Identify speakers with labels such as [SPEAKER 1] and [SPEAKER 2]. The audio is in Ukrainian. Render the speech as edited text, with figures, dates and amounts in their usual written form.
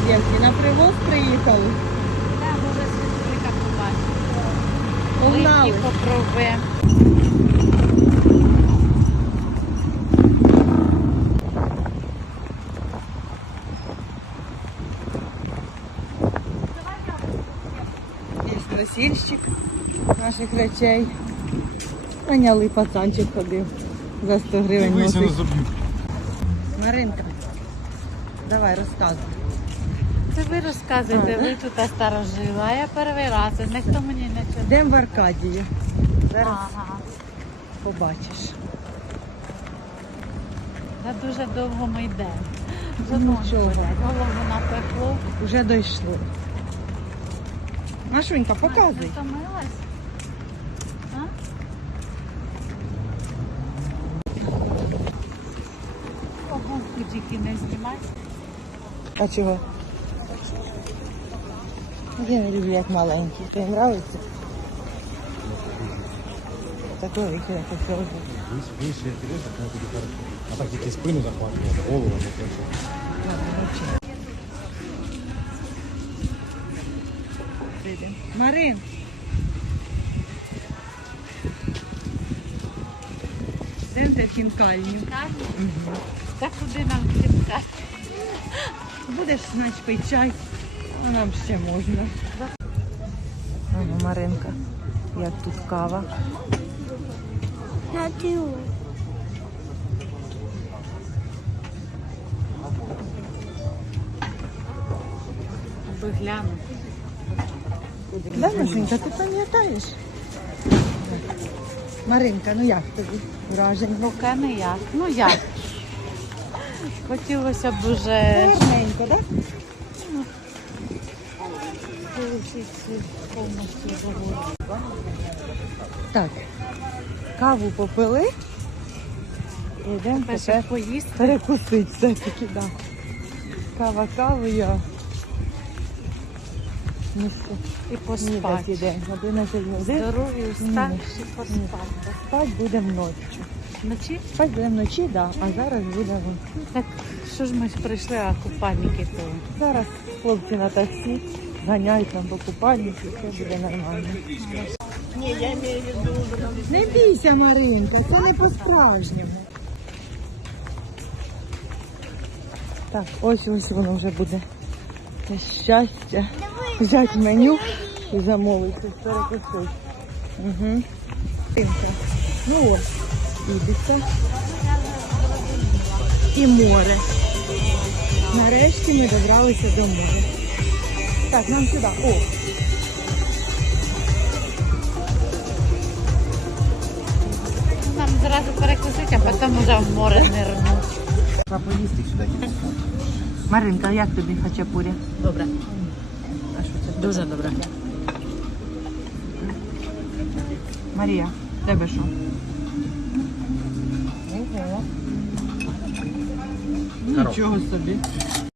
[SPEAKER 1] дівки, на привоз приїхали.
[SPEAKER 2] Так, може світлика побачити.
[SPEAKER 1] Погнали.
[SPEAKER 2] Липки попробуємо.
[SPEAKER 1] Є носильщик наших речей. Наняли, пацанчик ходив за 100 гривень носить. Маринка, давай розказуй.
[SPEAKER 2] Це ви розказуєте, ви тут старожила, а я перший раз, ніхто мені не чує.
[SPEAKER 1] Йдемо в Аркадію. Зараз
[SPEAKER 2] Ага.
[SPEAKER 1] побачиш.
[SPEAKER 2] Та дуже довго ми йдемо. Вже
[SPEAKER 1] Ну,
[SPEAKER 2] ноги
[SPEAKER 1] нічого.
[SPEAKER 2] болять, голову напекло.
[SPEAKER 1] Уже дійшло. Машунька,
[SPEAKER 2] Ти
[SPEAKER 1] показуй.
[SPEAKER 2] втомилась? А? Обувку тільки не знімай.
[SPEAKER 1] А чого? Я не люблю як маленькі. Тобі подобається? Такое викине купив.
[SPEAKER 3] Видишь, я интересно, когда тебе хорошо. А так тебе спину захватывает, голову не хочешь.
[SPEAKER 1] Марин. Йдемо в хінкальню.
[SPEAKER 2] Так? Та куди нам кидати?
[SPEAKER 1] Будеш, значить, пити чай, а нам ще можна. Ага, Маринка, як тут кава.
[SPEAKER 2] Аби глянути.
[SPEAKER 1] Да, Машенька, ти пам'ятаєш? Маринка, ну як тобі враження?
[SPEAKER 2] Поки не як. Ну як? Хотілося б уже
[SPEAKER 1] Гарненько, так?
[SPEAKER 2] полетіти повністю заводу.
[SPEAKER 1] Так, каву попили. І йдемо
[SPEAKER 2] Перше
[SPEAKER 1] тепер
[SPEAKER 2] поїсти.
[SPEAKER 1] перекусити все-таки, да. Кава кавою. Ну,
[SPEAKER 2] І
[SPEAKER 1] снідать
[SPEAKER 2] поспати.
[SPEAKER 1] іде. 11 годин.
[SPEAKER 2] Здорові,
[SPEAKER 1] Ні.
[SPEAKER 2] уставші, поспати.
[SPEAKER 1] Спать будемо ночі.
[SPEAKER 2] Вночі?
[SPEAKER 1] Спать будемо вночі, да, а зараз будемо.
[SPEAKER 2] Так що ж ми прийшли, а купальники то.
[SPEAKER 1] Зараз хлопці на таксі ганяють нам по купальнику, все буде нормально. Не бійся, Маринко, це не по-справжньому. Так, ось воно вже буде. Це щастя. Взяти меню і замовити, перекусити. Угу. Ну о, Ібіца. І море. Нарешті ми добралися до моря. Так, нам сюди. О!
[SPEAKER 2] Нам зразу перекусити, а потім вже в море нирнути.
[SPEAKER 3] Поїсти сюди.
[SPEAKER 1] Маринка, як тобі хачапурі?
[SPEAKER 2] Добре.
[SPEAKER 1] А що це?
[SPEAKER 2] Дуже добре.
[SPEAKER 1] Марія, тебе що? Нічого собі.